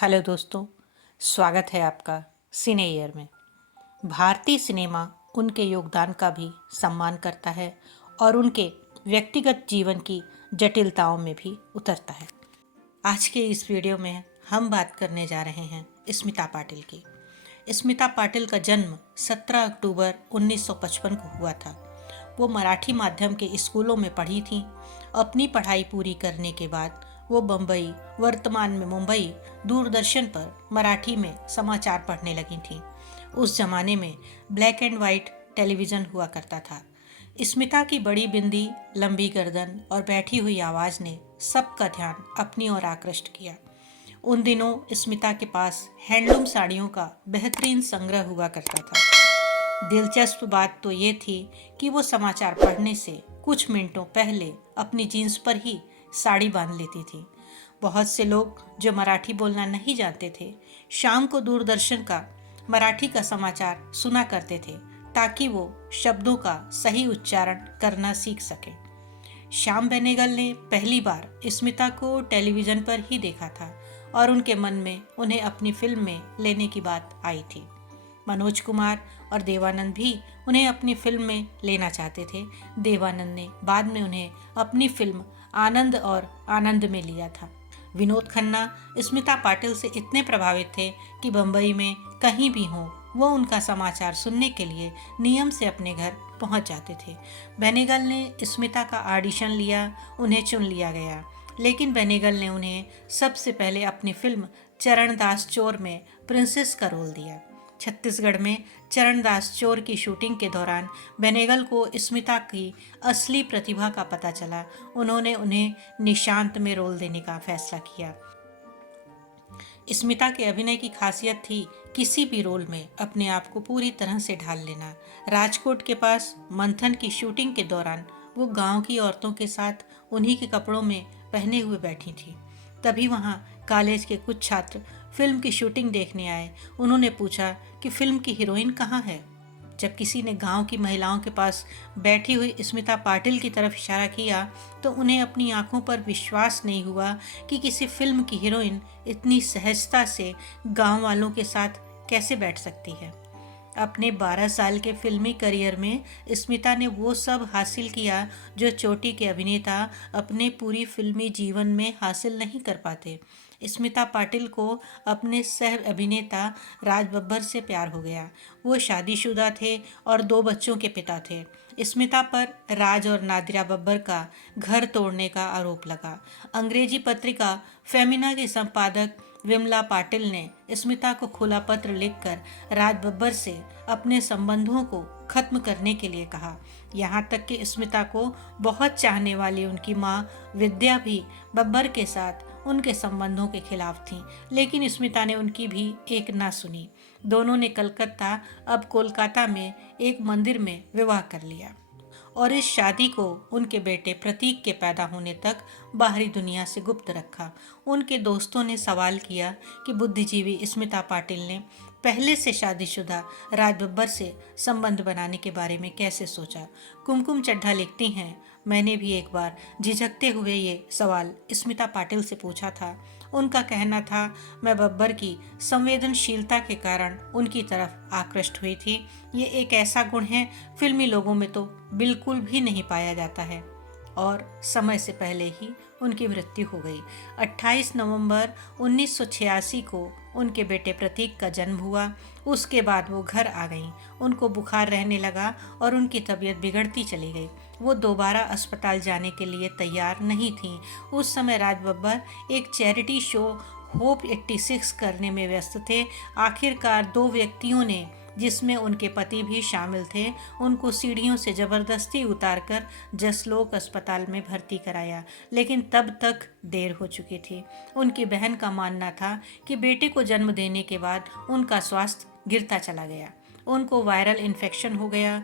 Hello दोस्तों, स्वागत है आपका सिने ईयर में। भारतीय सिनेमा उनके योगदान का भी सम्मान करता है और उनके व्यक्तिगत जीवन की जटिलताओं में भी उतरता है। आज के इस वीडियो में हम बात करने जा रहे हैं स्मिता पाटिल की। स्मिता पाटिल का जन्म 17 अक्टूबर 1955 को हुआ था। वो मराठी माध्यम के स्कूलों में पढ़ी थीं। अपनी पढ़ाई पूरी करने के बाद वो बम्बई, वर्तमान में मुंबई, दूरदर्शन पर मराठी में समाचार पढ़ने लगी थीं। उस जमाने में ब्लैक एंड वाइट टेलीविज़न हुआ करता था। स्मिता की बड़ी बिंदी, लंबी गर्दन और बैठी हुई आवाज़ ने सबका ध्यान अपनी ओर आकृष्ट किया। उन दिनों स्मिता के पास हैंडलूम साड़ियों का बेहतरीन संग्रह हुआ करता था। दिलचस्प बात तो ये थी कि वो समाचार पढ़ने से कुछ मिनटों पहले अपनी जीन्स पर ही साड़ी बांध लेती थी। बहुत से लोग जो मराठी बोलना नहीं जानते थे, शाम को दूरदर्शन का मराठी का समाचार सुना करते थे ताकि वो शब्दों का सही उच्चारण करना सीख सके। श्याम बेनेगल ने पहली बार स्मिता को टेलीविज़न पर ही देखा था और उनके मन में उन्हें अपनी फिल्म में लेने की बात आई थी। मनोज कुमार और देवानंद भी उन्हें अपनी फिल्म में लेना चाहते थे। देवानंद ने बाद में उन्हें अपनी फिल्म आनंद और आनंद में लिया था। विनोद खन्ना स्मिता पाटिल से इतने प्रभावित थे कि बम्बई में कहीं भी हों वो उनका समाचार सुनने के लिए नियम से अपने घर पहुंच जाते थे। बेनेगल ने स्मिता का ऑडिशन लिया, उन्हें चुन लिया गया, लेकिन बेनेगल ने उन्हें सबसे पहले अपनी फिल्म चरणदास चोर में प्रिंसेस का रोल दिया। छत्तीसगढ़ में चरणदास चोर की शूटिंग के दौरान बेनेगल को स्मिता की असली प्रतिभा का पता चला। उन्होंने उन्हें निशांत में रोल देने का फैसला किया। स्मिता के अभिनय की खासियत थी किसी भी रोल में अपने आप को पूरी तरह से ढाल लेना। राजकोट के पास मंथन की शूटिंग के दौरान वो गांव की औरतों के साथ उन्हीं के कपड़ों में पहने हुए बैठी थी। तभी वहां कॉलेज के कुछ छात्र फिल्म की शूटिंग देखने आए। उन्होंने पूछा कि फिल्म की हीरोइन कहाँ है। जब किसी ने गांव की महिलाओं के पास बैठी हुई स्मिता पाटिल की तरफ इशारा किया तो उन्हें अपनी आंखों पर विश्वास नहीं हुआ कि किसी फिल्म की हीरोइन इतनी सहजता से गांव वालों के साथ कैसे बैठ सकती है। अपने 12 साल के फिल्मी करियर में स्मिता ने वो सब हासिल किया जो चोटी के अभिनेता अपने पूरी फिल्मी जीवन में हासिल नहीं कर पाते। स्मिता पाटिल को अपने सह अभिनेता राज बब्बर से प्यार हो गया। वो शादीशुदा थे और 2 बच्चों के पिता थे। स्मिता पर राज और नादिरा बब्बर का घर तोड़ने का आरोप लगा। अंग्रेजी पत्रिका फेमिना के संपादक विमला पाटिल ने स्मिता को खुला पत्र लिखकर राज बब्बर से अपने संबंधों को खत्म करने के लिए कहा। यहाँ तक कि स्मिता को बहुत चाहने वाली उनकी माँ विद्या भी बब्बर के साथ उनके संबंधों के खिलाफ थीं, लेकिन स्मिता ने उनकी भी एक ना सुनी। दोनों ने कलकत्ता, अब कोलकाता में एक मंदिर में विवाह कर लिया और इस शादी को उनके बेटे प्रतीक के पैदा होने तक बाहरी दुनिया से गुप्त रखा। उनके दोस्तों ने सवाल किया कि बुद्धिजीवी स्मिता पाटिल ने पहले से शादीशुदा राज बब्बर से संबंध बनाने के बारे में कैसे सोचा। कुमकुम चड्ढा लिखती हैं, मैंने भी एक बार झिझकते हुए ये सवाल स्मिता पाटिल से पूछा था। उनका कहना था, मैं बब्बर की संवेदनशीलता के कारण उनकी तरफ आकृष्ट हुई थी। ये एक ऐसा गुण है फिल्मी लोगों में तो बिल्कुल भी नहीं पाया जाता है। और समय से पहले ही उनकी मृत्यु हो गई। 28 नवंबर 1986 को उनके बेटे प्रतीक का जन्म हुआ। उसके बाद वो घर आ गईं। उनको बुखार रहने लगा और उनकी तबीयत बिगड़ती चली गई। वो दोबारा अस्पताल जाने के लिए तैयार नहीं थीं। उस समय राज बब्बर एक चैरिटी शो होप 86 करने में व्यस्त थे। आखिरकार 2 व्यक्तियों ने, जिसमें उनके पति भी शामिल थे, उनको सीढ़ियों से जबरदस्ती उतारकर जसलोक अस्पताल में भर्ती कराया, लेकिन तब तक देर हो चुकी थी। उनकी बहन का मानना था कि बेटे को जन्म देने के बाद उनका स्वास्थ्य गिरता चला गया। उनको वायरल इन्फेक्शन हो गया।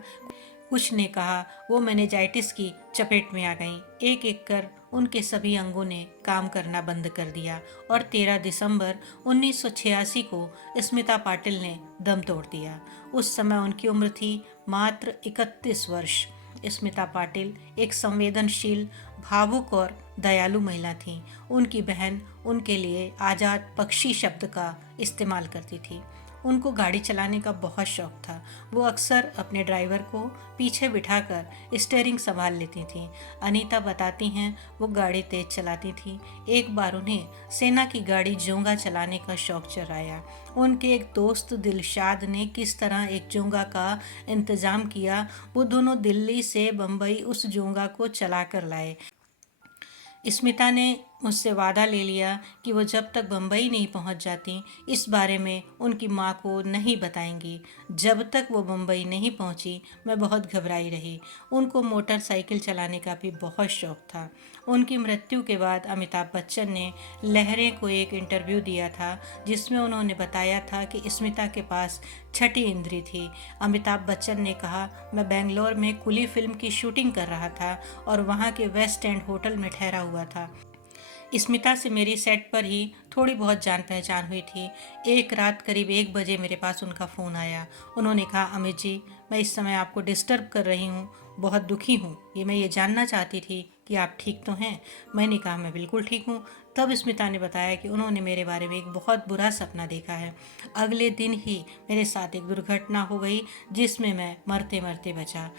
कुछ ने कहा वो मेनिंजाइटिस की चपेट में आ गईं। एक एक कर उनके सभी अंगों ने काम करना बंद कर दिया और 13 दिसंबर 1986 को स्मिता पाटिल ने दम तोड़ दिया। उस समय उनकी उम्र थी मात्र 31 वर्ष। स्मिता पाटिल एक संवेदनशील, भावुक और दयालु महिला थीं। उनकी बहन उनके लिए आज़ाद पक्षी शब्द का इस्तेमाल करती थी। उनको गाड़ी चलाने का बहुत शौक था। वो अक्सर अपने ड्राइवर को पीछे बिठाकर स्टीयरिंग संभाल लेती थीं। अनीता बताती हैं वो गाड़ी तेज चलाती थीं। एक बार उन्हें सेना की गाड़ी जोंगा चलाने का शौक चढ़ाया। उनके एक दोस्त दिलशाद ने किस तरह एक जोंगा का इंतज़ाम किया, वो दोनों दिल्ली से बम्बई उस जोंगा को चला कर लाए। स्मिता ने मुझसे वादा ले लिया कि वो जब तक बम्बई नहीं पहुंच जाती इस बारे में उनकी माँ को नहीं बताएंगी। जब तक वो बम्बई नहीं पहुंची मैं बहुत घबराई रही। उनको मोटरसाइकिल चलाने का भी बहुत शौक था। उनकी मृत्यु के बाद अमिताभ बच्चन ने लहरें को एक इंटरव्यू दिया था जिसमें उन्होंने बताया था कि स्मिता के पास छठी इंद्री थी। अमिताभ बच्चन ने कहा, मैं बेंगलोर में कुली फिल्म की शूटिंग कर रहा था और वहाँ के वेस्ट एंड होटल में ठहरा हुआ था। स्मिता से मेरी सेट पर ही थोड़ी बहुत जान पहचान हुई थी। एक रात करीब 1 बजे मेरे पास उनका फ़ोन आया। उन्होंने कहा, अमित जी, मैं इस समय आपको डिस्टर्ब कर रही हूँ, बहुत दुखी हूँ। मैं ये जानना चाहती थी कि आप ठीक तो हैं। मैंने कहा, मैं बिल्कुल ठीक हूँ। तब स्मिता ने बताया कि उन्होंने मेरे बारे में एक बहुत बुरा सपना देखा है। अगले दिन ही मेरे साथ एक दुर्घटना हो गई जिसमें मैं मरते मरते बचा।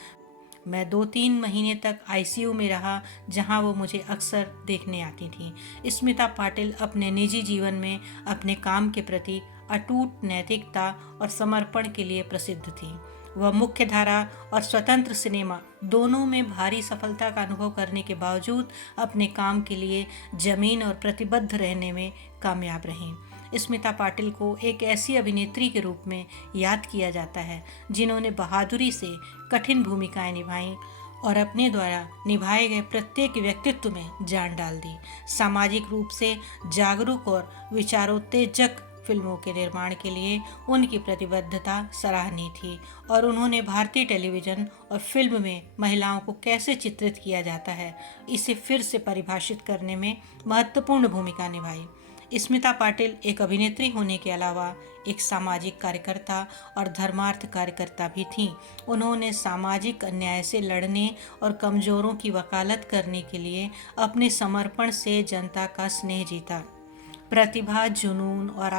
मैं 2-3 महीने तक आईसीयू में रहा जहां वो मुझे अक्सर देखने आती थीं। स्मिता पाटिल अपने निजी जीवन में अपने काम के प्रति अटूट नैतिकता और समर्पण के लिए प्रसिद्ध थीं। वह मुख्य धारा और स्वतंत्र सिनेमा दोनों में भारी सफलता का अनुभव करने के बावजूद अपने काम के लिए जमीन और प्रतिबद्ध रहने में कामयाब रहीं। स्मिता पाटिल को एक ऐसी अभिनेत्री के रूप में याद किया जाता है जिन्होंने बहादुरी से कठिन भूमिकाएं निभाईं और अपने द्वारा निभाए गए प्रत्येक व्यक्तित्व में जान डाल दी। सामाजिक रूप से जागरूक और विचारोत्तेजक फिल्मों के निर्माण के लिए उनकी प्रतिबद्धता सराहनीय थी और उन्होंने भारतीय टेलीविज़न और फिल्म में महिलाओं को कैसे चित्रित किया जाता है, इसे फिर से परिभाषित करने में महत्वपूर्ण भूमिका निभाई। स्मिता पाटिल एक अभिनेत्री होने के अलावा एक सामाजिक कार्यकर्ता और धर्मार्थ कार्यकर्ता भी थीं। उन्होंने सामाजिक अन्याय से लड़ने और कमज़ोरों की वकालत करने के लिए अपने समर्पण से जनता का स्नेह जीता। प्रतिभा, जुनून और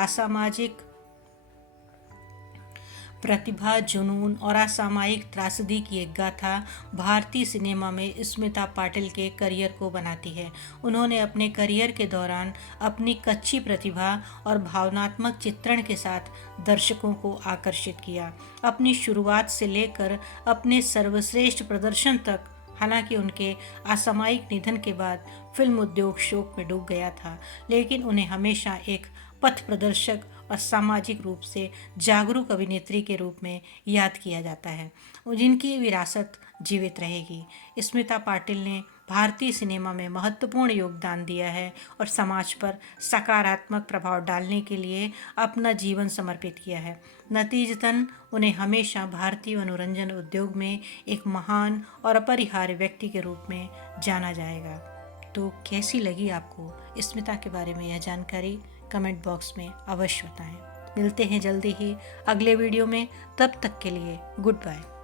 असामायिक त्रासदी की एक गाथा भारतीय सिनेमा में स्मिता पाटिल के करियर को बनाती है। उन्होंने अपने करियर के दौरान अपनी कच्ची प्रतिभा और भावनात्मक चित्रण के साथ दर्शकों को आकर्षित किया। अपनी शुरुआत से लेकर अपने सर्वश्रेष्ठ प्रदर्शन तक, हालांकि उनके असामयिक निधन के बाद फिल्म उद्योग शोक में डूब गया था, लेकिन उन्हें हमेशा एक पथ प्रदर्शक और सामाजिक रूप से जागरूक अभिनेत्री के रूप में याद किया जाता है, जिनकी विरासत जीवित रहेगी। स्मिता पाटिल ने भारतीय सिनेमा में महत्वपूर्ण योगदान दिया है और समाज पर सकारात्मक प्रभाव डालने के लिए अपना जीवन समर्पित किया है। नतीजतन उन्हें हमेशा भारतीय मनोरंजन उद्योग में एक महान और अपरिहार्य व्यक्ति के रूप में जाना जाएगा। तो कैसी लगी आपको स्मिता के बारे में यह जानकारी? कमेंट बॉक्स में अवश्य बताएं। मिलते हैं जल्दी ही अगले वीडियो में, तब तक के लिए गुड बाय।